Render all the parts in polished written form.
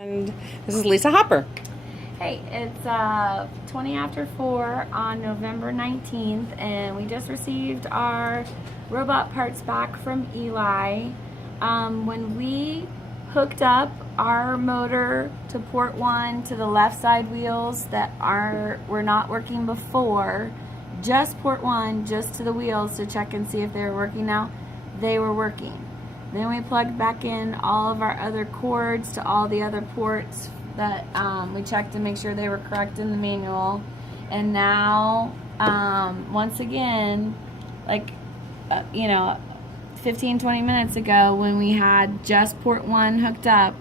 And this is Lisa Hopper. Hey, it's 20 after 4 on November 19th, and we just received our robot parts back from Eli. When we hooked up our motor to port 1 to the left side wheels that were not working before, just port 1, just to the wheels to check and see if they were working now, they were working. Then we plugged back in all of our other cords to all the other ports that we checked to make sure they were correct in the manual. And now, once again, like, 15-20 minutes ago, when we had just port 1 hooked up,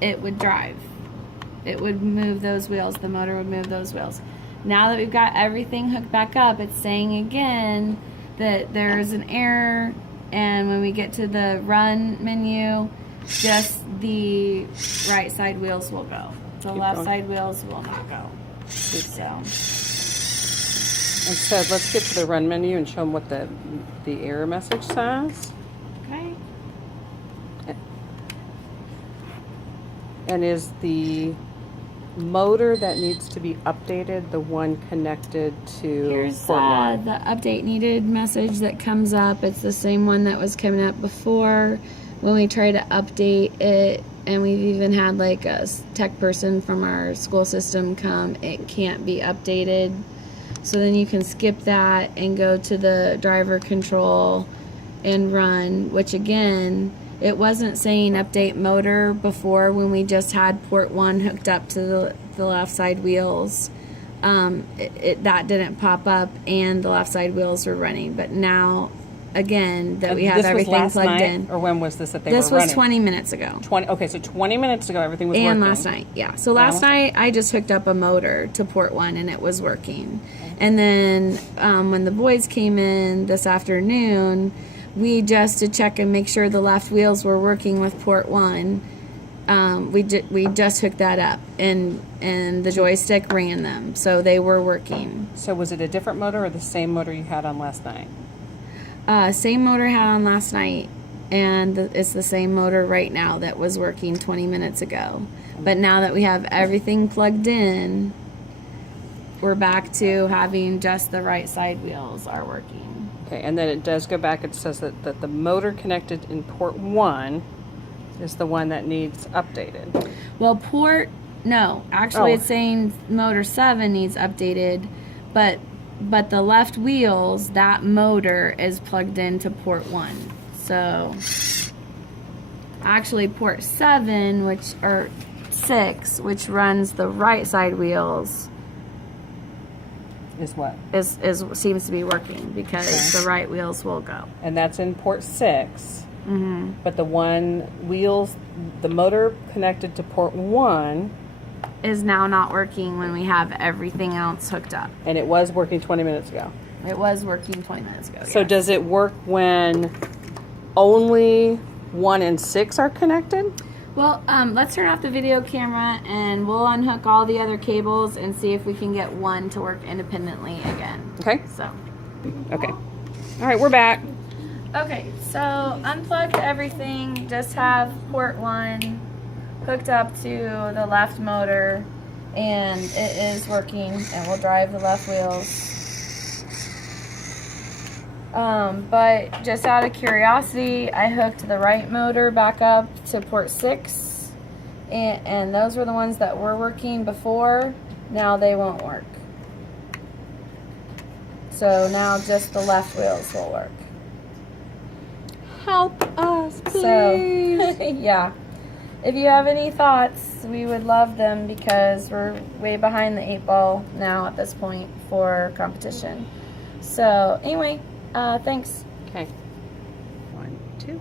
it would drive. It would move those wheels. The motor would move those wheels. Now that we've got everything hooked back up, it's saying again that there's an error. And when we get to the run menu, just the right side wheels will go. The left side wheels will not go. So. And so let's get to the run menu and show them what the error message says. Okay. And is the motor that needs to be updated the one connected to Here's port 1? the update needed message that comes up. It's the same one that was coming up before when we try to update it, and we've even had like a tech person from our school system come. It can't be updated, so then you can skip that and go to the driver control and run, which again, it wasn't saying update motor before when we just had port 1 hooked up to the left side wheels. That didn't pop up and the left side wheels were running. But now, again, that we have everything plugged in. Or when was this that they were running? This was 20 minutes ago. Okay, so 20 minutes ago everything was working. And last night, yeah. So last night I just hooked up a motor to port 1 and it was working. And then when the boys came in this afternoon, we just to check and make sure the left wheels were working with port 1. We just hooked that up, and the joystick ran them, so they were working. So was it a different motor or the same motor you had on last night? Same motor had on last night, and it's the same motor right now that was working 20 minutes ago. But now that we have everything plugged in, we're back to having just the right side wheels are working. Okay, and then it does go back. It says that the motor connected in port 1 is the one that needs updated. Well, actually it's saying motor 7 needs updated, but the left wheels, that motor is plugged into port 1. So actually port 7, or 6, which runs the right side wheels, Is what? Seems to be working because the right wheels will go. And that's in port 6. Mm-hmm. But the motor connected to port 1 is now not working when we have everything else hooked up. And it was working 20 minutes ago. It was working 20 minutes ago. So yes. does it work when only 1 and 6 are connected? Well, let's turn off the video camera and we'll unhook all the other cables and see if we can get 1 to work independently again. Okay. So. Okay. All right, we're back. Okay, so unplugged everything, just have port 1 hooked up to the left motor, and it is working, and we'll drive the left wheels. But just out of curiosity, I hooked the right motor back up to port 6, and those were the ones that were working before. Now they won't work. So now just the left wheels will work. Help us, please. So, yeah. If you have any thoughts, we would love them because we're way behind the 8 ball now at this point for competition. So, anyway, thanks. Okay. 1, 2.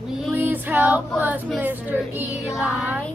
Please help us, Mr. Eli.